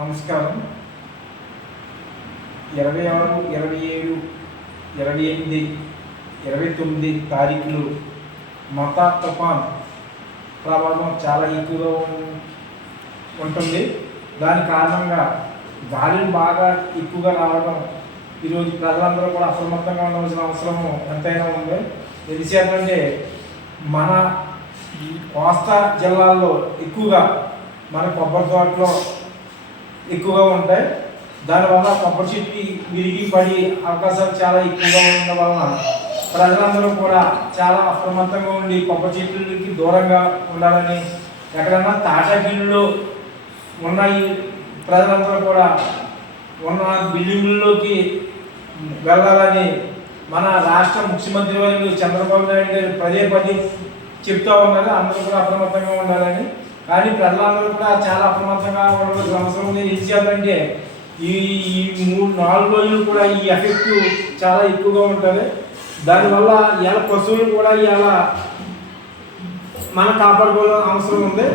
నమస్కారం. 26, 27, 28, 29 తారీఖులు మతా తుఫాన్ ప్రభావం చాలా ఎక్కువగా ఉంటుంది. దాని కారణంగా గాలులు బాగా ఎక్కువగా రావడం ఈరోజు ప్రజలందరూ కూడా అప్రమత్తంగా ఉండవలసిన అవసరం ఎంతైనా ఉంది. ఎందుచేతంటే మన కోస్తా జిల్లాల్లో ఎక్కువగా మన కొబ్బరి తోటలో ఎక్కువగా ఉంటాయి. దానివల్ల కొబ్బరి చెట్టు విరిగి పడి అవకాశాలు చాలా ఎక్కువగా ఉండడం వలన ప్రజలందరూ కూడా చాలా అప్రమత్తంగా ఉండి కొబ్బరి చెట్లకి దూరంగా ఉండాలని, ఎక్కడన్నా తాటాకిళ్ళు ఉన్న ప్రజలందరూ కూడా ఉన్న బిల్డింగుల్లోకి వెళ్ళాలని మన రాష్ట్ర ముఖ్యమంత్రి వర్యులు చంద్రబాబు నాయుడు గారు పదే పదే చెప్తూ ఉన్నారు. అందరూ కూడా అప్రమత్తంగా ఉండాలని. కానీ ప్రజలందరూ కూడా చాలా అప్రమత్తంగా ఉండవలసిన అవసరం ఉంది. ఏం చేయాలంటే ఈ 3-4 రోజులు కూడా ఈ ఎఫెక్ట్ చాలా ఎక్కువగా ఉంటుంది. దానివల్ల ఇలా పశువులు కూడా ఇలా మనం కాపాడుకోవాల్సిన అవసరం ఉంది.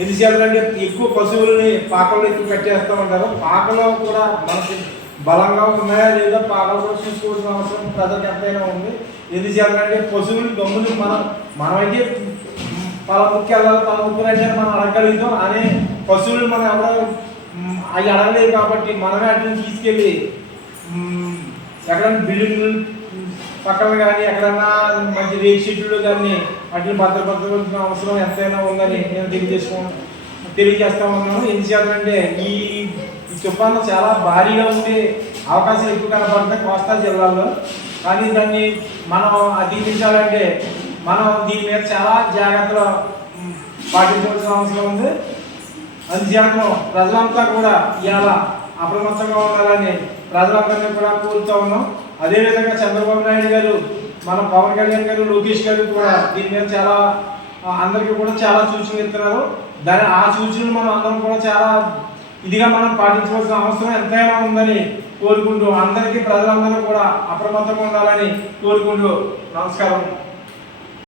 ఎందుకు చేయాలంటే ఎక్కువ పశువులని పాకల్లో ఎక్కువ కట్టేస్తూ ఉంటారు. పాకలో కూడా మనకి బలంగా ఉన్నాయా లేదా పాకలు కూడా చూసుకోవాల్సిన అవసరం ప్రజలకు ఎంతైనా ఉంది. ఎందుకు చేయాలంటే పశువులు గమ్ములు మనమైతే పలముక్కి వెళ్ళాలి, పలముక్కి అంటే మనం అడగలుగుతాం. అనే పశువులు మనం ఎవరో అవి అడగలేదు కాబట్టి మనమే అట్లని తీసుకెళ్ళి ఎక్కడైనా బిల్డింగ్ పక్కన కానీ ఎక్కడన్నా మంచి రేక్ షీట్లు కానీ వాటిని భద్రపరచాల్సిన అవసరం ఎంతైనా ఉందని నేను తెలియజేస్తా ఉన్నాను. ఏం చేయాలంటే ఈ తుఫాను చాలా భారీగా ఉండే అవకాశం ఎక్కువ కనపడుతుంది కోస్తా జిల్లాలో. కానీ దాన్ని మనం అధిగమించాలంటే మనం దీని మీద చాలా జాగ్రత్తలు పాటించవలసిన అవసరం ఉంది. అందుచేత ప్రజలంతా కూడా ఇలా అప్రమత్తంగా ఉండాలని ప్రజలందరినీ కూడా కోరుతూ ఉన్నాం. అదేవిధంగా చంద్రబాబు నాయుడు గారు, మన పవన్ కళ్యాణ్ గారు, లోకేష్ గారు కూడా దీని మీద చాలా అందరికీ కూడా చాలా సూచనలు ఇస్తున్నారు. ఆ సూచనలు మనం అందరం కూడా చాలా ఇదిగా మనం పాటించవలసిన అవసరం ఎంతైనా ఉందని కోరుకుంటూ అందరికీ ప్రజలందరూ కూడా అప్రమత్తంగా ఉండాలని కోరుకుంటూ నమస్కారం.